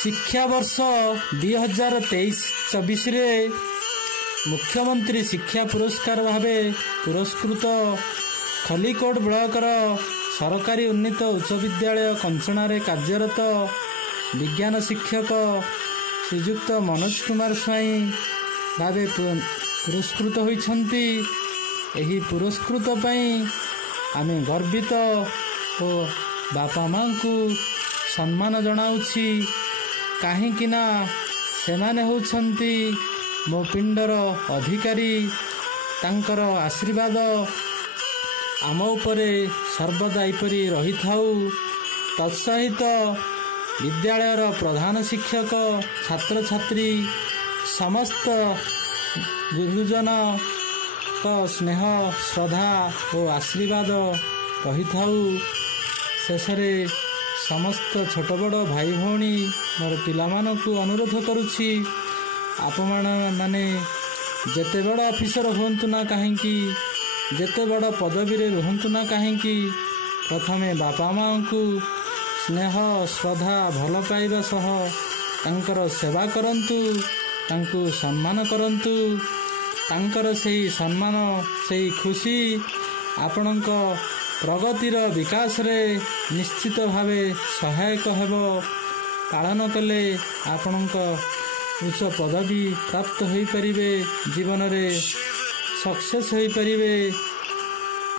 ଶିକ୍ଷାବର୍ଷ 2023-24 ମୁଖ୍ୟମନ୍ତ୍ରୀ ଶିକ୍ଷା ପୁରସ୍କାର ଭାବେ ପୁରସ୍କୃତ ଖଲିକୋଟ ବ୍ଲକର ସରକାରୀ ଉନ୍ନୀତ ଉଚ୍ଚ ବିଦ୍ୟାଳୟ କଞ୍ଚଣାରେ କାର୍ଯ୍ୟରତ ବିଜ୍ଞାନ ଶିକ୍ଷକ ଶ୍ରୀଯୁକ୍ତ ମନୋଜ କୁମାର ସ୍ୱାଇଁ ଭାବେ ପୁରସ୍କୃତ ହୋଇଛନ୍ତି। ଏହି ପୁରସ୍କୃତ ପାଇଁ ଆମେ ଗର୍ବିତ ଓ ବାପା ମାଙ୍କୁ ସମ୍ମାନ ଜଣାଉଛି, କାହିଁକିନା ସେମାନେ ହେଉଛନ୍ତି ମୋ ପିଣ୍ଡର ଅଧିକାରୀ। ତାଙ୍କର ଆଶୀର୍ବାଦ ଆମ ଉପରେ ସର୍ବଦା ଏପରି ରହିଥାଉ। ତତ୍ସହିତ ବିଦ୍ୟାଳୟର ପ୍ରଧାନ ଶିକ୍ଷକ, ଛାତ୍ରଛାତ୍ରୀ, ସମସ୍ତ ଗୁରୁଜନଙ୍କ ସ୍ନେହ, ଶ୍ରଦ୍ଧା ଓ ଆଶୀର୍ବାଦ ରହିଥାଉ। ଶେଷରେ ସମସ୍ତ ଛୋଟ ବଡ଼ ଭାଇ ଭଉଣୀ ମୋର ପିଲାମାନଙ୍କୁ ଅନୁରୋଧ କରୁଛି, ଆପଣମାନେ ଯେତେ ବଡ଼ ଅଫିସର ହୁଅନ୍ତୁ ନା କାହିଁକି, ଯେତେ ବଡ଼ ପଦବୀରେ ରୁହନ୍ତୁ ନା କାହିଁକି, ପ୍ରଥମେ ବାପା ମାଙ୍କୁ ସ୍ନେହ, ଶ୍ରଦ୍ଧା, ଭଲ ପାଇବା ସହ ତାଙ୍କର ସେବା କରନ୍ତୁ, ତାଙ୍କୁ ସମ୍ମାନ କରନ୍ତୁ। ତାଙ୍କର ସେହି ସମ୍ମାନ, ସେହି ଖୁସି ଆପଣଙ୍କ ପ୍ରଗତିର ବିକାଶରେ ନିଶ୍ଚିତ ଭାବେ ସହାୟକ ହେବ। ପାଳନ କଲେ ଆପଣଙ୍କ ଉଚ୍ଚ ପଦବୀ ପ୍ରାପ୍ତ ହୋଇପାରିବେ, ଜୀବନରେ ସକ୍ସେସ୍ ହୋଇପାରିବେ।